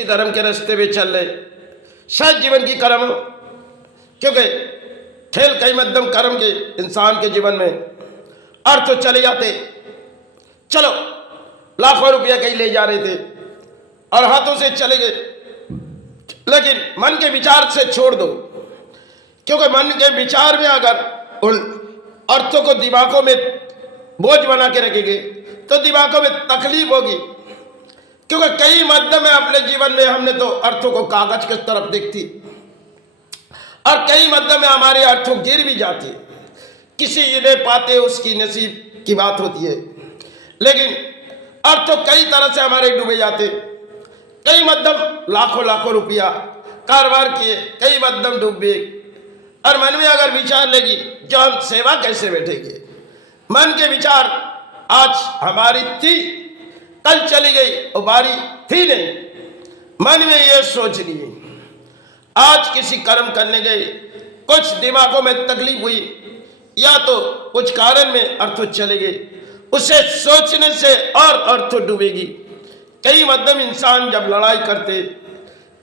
किसी धर्म के रास्ते पे चल रहे, शायद जीवन की कर्म हो, क्योंकि खेल कई मध्यम कर्म के इंसान के जीवन में अर्थ तो चले जाते। चलो लाखों रुपया कहीं ले जा रहे थे और हाथों से चले गए, लेकिन मन के विचार से छोड़ दो, क्योंकि मन के विचार में अगर उन अर्थों को दिमागों में बोझ बना के रखेंगे तो दिमागों में तकलीफ होगी। क्योंकि कई मध्य में अपने जीवन में हमने तो अर्थों को कागज की तरफ देखती और कई मध्य में हमारे अर्थों गिर भी जाती। किसी ने पाते उसकी नसीब की बात होती है, लेकिन अर्थों कई तरह से हमारे डूबे जाते। कई मध्यम लाखों लाखों रुपया कारोबार किए, कई मध्यम डूबे और मन में अगर विचार लेगी जो हम सेवा कैसे बैठेंगे, मन के विचार आज हमारी थी कल चली गई और बारी थी नहीं, मन में ये सोच लिए आज किसी कर्म करने गए, कुछ दिमागों में तकलीफ हुई या तो कुछ कारण में अर्थों चले गए, उसे सोचने से और अर्थों डूबेगी। कई मध्यम इंसान जब लड़ाई करते,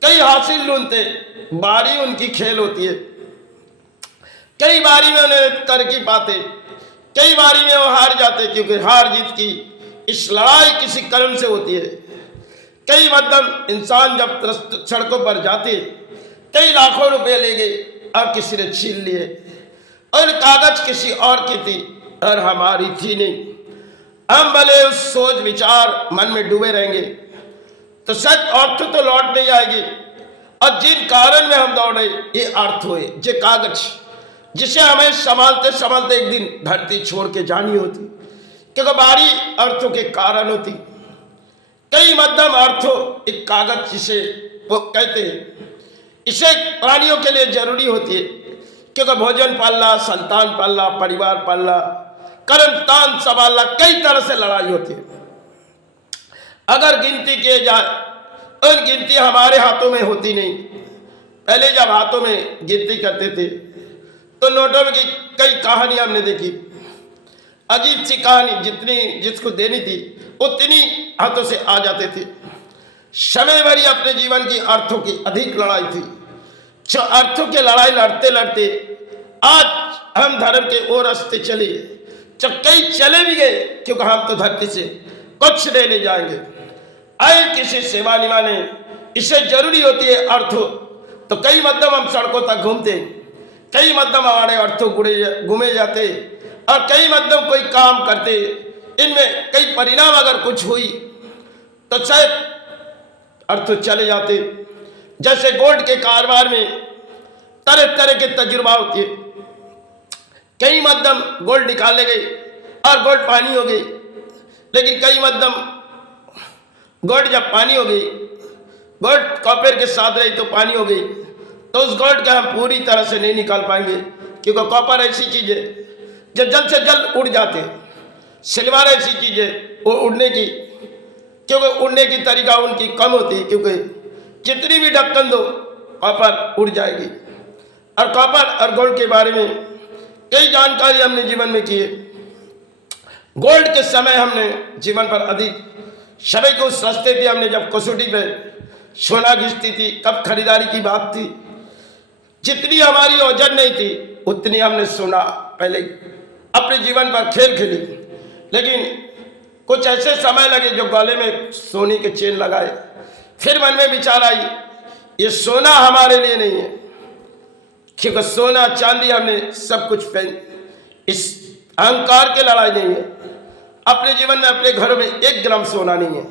कई हासिल ढूंढते, बारी उनकी खेल होती है। कई बारी में उन्हें तरक्की पाते, कई बारी में वो हार जाते, क्योंकि हार जीत की इस लड़ाई किसी कर्म से होती है। कई मध्यम इंसान जब सड़कों पर जाते, कई लाखों रुपए ले गए और किसी ने छीन लिए और कागज किसी और की थी और हमारी थी नहीं। हम भले उस सोच विचार मन में डूबे रहेंगे तो सच अर्थ तो लौट नहीं आएगी। और जिन कारण में हम दौड़े ये अर्थ हुए, ये कागज जिसे हमें संभालते संभालते एक दिन धरती छोड़ के जानी होती, क्योंकि बारी अर्थों के कारण होती। कई मध्यम अर्थों एक कागज जिसे वो कहते हैं, इसे प्राणियों के लिए जरूरी होती है, क्योंकि भोजन पालना, संतान पालना, परिवार पालना, कर्म तान संभालना, कई तरह से लड़ाई होती है। अगर गिनती किए जाए, उन गिनती हमारे हाथों में होती नहीं। पहले जब हाथों में गिनती करते थे तो नोटों की कई कहानी हमने देखी, अजीब सी कहानी, जितनी जिसको देनी थी उतनी हाथों से आ जाते थे। समय भरी अपने जीवन की अर्थों की अधिक लड़ाई थी। अर्थों की लड़ाई लड़ते लड़ते आज हम धर्म के ओर रास्ते चले, जब कई चले भी गए, क्योंकि हम तो धरती से कुछ ले जाएंगे। आए किसी सेवा निभाने, इसे जरूरी होती है अर्थों। तो कई मध्यम हम सड़कों तक घूमते, कई मध्यम हमारे अर्थों घूमे जाते और कई मध्यम कोई काम करते, इनमें कई परिणाम अगर कुछ हुई तो शायद अर्थ चले जाते। जैसे गोल्ड के कारोबार में तरह तरह के तजुर्बा होती है। कई मध्यम गोल्ड निकाले गए और गोल्ड पानी हो गई, लेकिन कई मध्यम गोल्ड जब पानी हो गई, गोल्ड कॉपर के साथ रही तो पानी हो गई, तो उस गोल्ड का हम पूरी तरह से नहीं निकाल पाएंगे, क्योंकि कॉपर ऐसी चीज है जो जल्द से जल्द उड़ जाते। सिल्वर ऐसी चीज है वो उड़ने की, क्योंकि उड़ने की तरीका उनकी कम होती है, क्योंकि जितनी भी ढक्कन दो कॉपर उड़ जाएगी। और कॉपर और गोल्ड के बारे में कई जानकारी हमने जीवन में की है। गोल्ड के समय हमने जीवन पर अधिक समय को सस्ते थे, हमने जब कसौटी पे सोना घिसती थी, कब खरीदारी की बात थी, जितनी हमारी औजन नहीं थी उतनी हमने सोना पहले अपने जीवन पर खेल खेली। लेकिन कुछ ऐसे समय लगे जो गले में सोने के चेन लगाए, फिर मन में विचार आई ये सोना हमारे लिए नहीं है, क्योंकि सोना चांदी हमने सब कुछ पहन, इस अहंकार के लड़ाई नहीं है। अपने जीवन में अपने घरों में 1 ग्राम सोना नहीं है।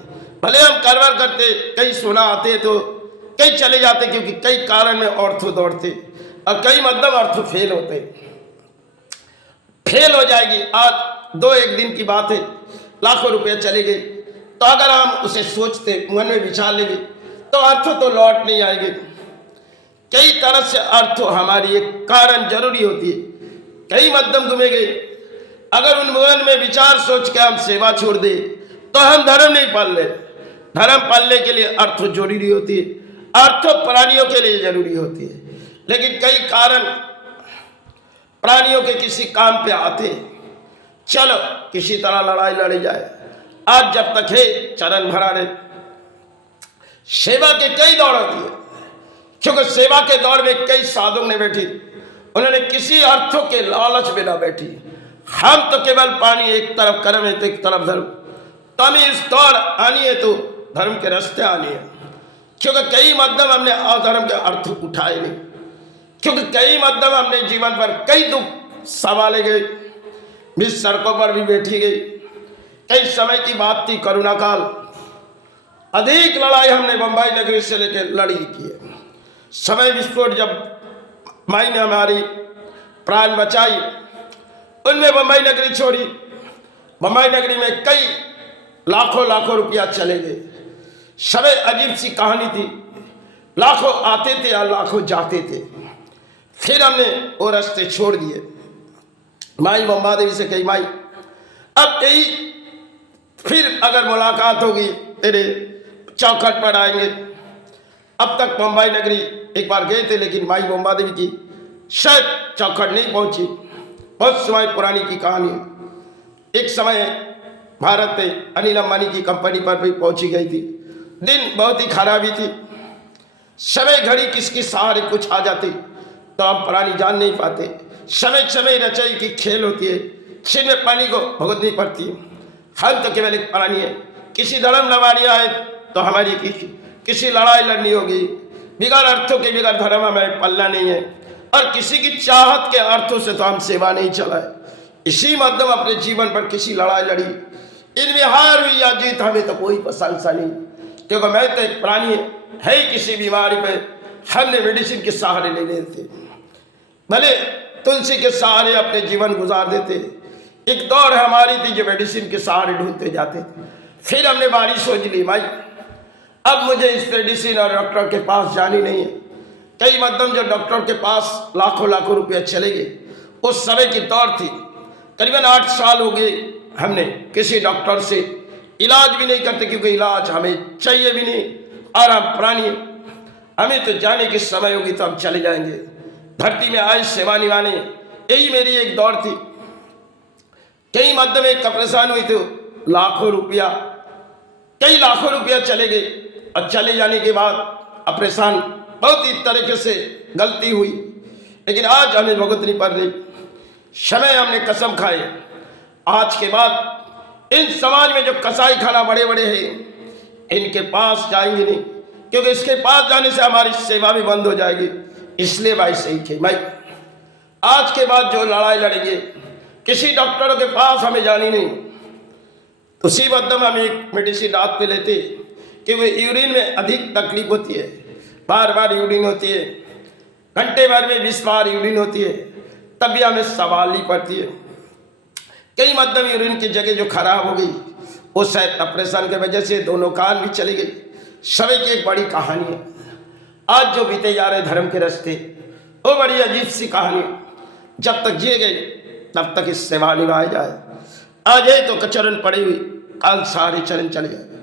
भले हम कारोबार करते, कई सोना आते तो कई चले जाते, क्योंकि कई कारण में अर्थों दौड़ते और कई मध्यम अर्थों फेल होते। फेल हो जाएगी, आज 2-1 दिन की बात है, लाखों रुपया चले गए, तो अगर हम उसे सोचते, मन में विचार लेंगे तो अर्थों तो लौट नहीं आएंगे। कई तरह से अर्थों हमारी एक कारण जरूरी होती है। कई मध्यम घूमे गए, अगर उन मन में विचार सोच के हम सेवा छोड़ दे तो हम धर्म नहीं पाल ले। धर्म पालने के लिए अर्थ जरूरी होती है, अर्थ प्राणियों के लिए जरूरी होती है, लेकिन कई कारण प्राणियों के किसी काम पे आते। चलो किसी तरह लड़ाई लड़ी जाए, आज जब तक है चरण भरा रहे, सेवा के कई दौड़ होती है, क्योंकि सेवा के दौर में कई साधु ने बैठी, उन्होंने किसी अर्थों के लालच में ना बैठी। हम तो केवल पानी, एक तरफ कर्म है तो एक तरफ धर्म, तो हमें इस दौड़ आनी है तो धर्म के रास्ते आनी है, क्योंकि कई मध्यम हमने अधर्म के अर्थ उठाए नहीं, क्योंकि कई मध्यम हमने जीवन पर कई दुख संभाले गए, बीच सड़कों पर भी बैठी गई। कई समय की बात थी, कोरोना काल, अधिक लड़ाई हमने बंबई नगरी से लेकर लड़ी की है। समय विस्फोट जब माई ने हमारी प्राण बचाई, उनमें बंबई नगरी छोड़ी। बंबई नगरी में कई लाखों रुपया चले गए। समय अजीब सी कहानी थी, लाखों आते थे और लाखों जाते थे। फिर हमने वो रास्ते छोड़ दिए। माई बम्बा देवी से कही, माई अब यही फिर अगर मुलाकात होगी तेरे चौखट पर आएंगे। अब तक बम्बई नगरी एक बार गए थे, लेकिन माई बम्बा देवी की शायद चौखट नहीं पहुंची। बहुत समय पुरानी की कहानी। एक समय भारत में अनिल अंबानी की कंपनी पर भी पहुंची गई थी। दिन बहुत ही खराबी थी। समय घड़ी किसकी सहारे कुछ आ जाती तो हम पुरानी जान नहीं पाते। समय रचाई की खेल होती है, छिन में पानी को भुगतनी पड़ती है। हम तो केवल एक प्राणी है। किसी धर्म लड़ाई आए तो हमारी किसी लड़ाई लड़नी होगी। बिगड़ अर्थों के बिगड़ धर्म हमें पल्ला नहीं है, और किसी की चाहत के अर्थों से तो हम सेवा नहीं चलाए। इसी माध्यम अपने जीवन पर किसी लड़ाई लड़ी, इनमें हार हुई या जीत हमें तो कोई प्रशंसा नहीं, क्योंकि मैं तो एक प्राणी है ही। किसी बीमारी पे हमने मेडिसिन के सहारे ले लेते, भले तुलसी के सहारे अपने जीवन गुजार देते। एक दौड़ हमारी थी जो मेडिसिन के सहारे ढूंढते जाते थे। फिर हमने बारी सोच ली, भाई अब मुझे इस मेडिसिन और डॉक्टर के पास जानी नहीं है। कई मध्यम जो डॉक्टर के पास लाखों रुपया चले गए, उस समय की दौड़ थी। करीबन 8 साल हो गए हमने किसी डॉक्टर से इलाज भी नहीं करते, क्योंकि इलाज हमें चाहिए भी नहीं, और हम प्राणी हमें तो जाने की समय होगी तो हम चले जाएंगे। धरती में आए सेवा निभाने, यही मेरी एक दौड़ थी। कई मध्य में परेशान हुई तो कई लाखों रुपया चले गए, और चले जाने के बाद परेशान बहुत ही तरीके से गलती हुई, लेकिन आज हमें भुगतनी पड़ रही। समय हमने कसम खाए, आज के बाद इन समाज में जो कसाई खाना बड़े हैं इनके पास जाएंगे नहीं, क्योंकि इसके पास जाने से हमारी सेवा भी बंद हो जाएगी। इसलिए भाई सही थे, भाई आज के बाद जो लड़ाई लड़ेंगे किसी डॉक्टरों के पास हमें जानी नहीं। तो उसी बदम हम एक मेडिसिन रात पे लेते, क्योंकि यूरिन में अधिक तकलीफ होती है, बार यूरिन होती है, घंटे भर में 20 बार यूरिन होती है, तब भी हमें संभालनी पड़ती है। कई मध्यम यूरिन की जगह जो खराब हो गई, उस शायद ऑपरेशन की वजह से दोनों कान भी चली गई। समय की एक बड़ी कहानी है। आज जो बीते जा रहे धर्म के रास्ते, वो बड़ी अजीब सी कहानी। जब तक जिए गए तब तक इस सेवा निभाई जाए। आज है तो चरण पड़ी हुई, काल सारे चरण चले जाए।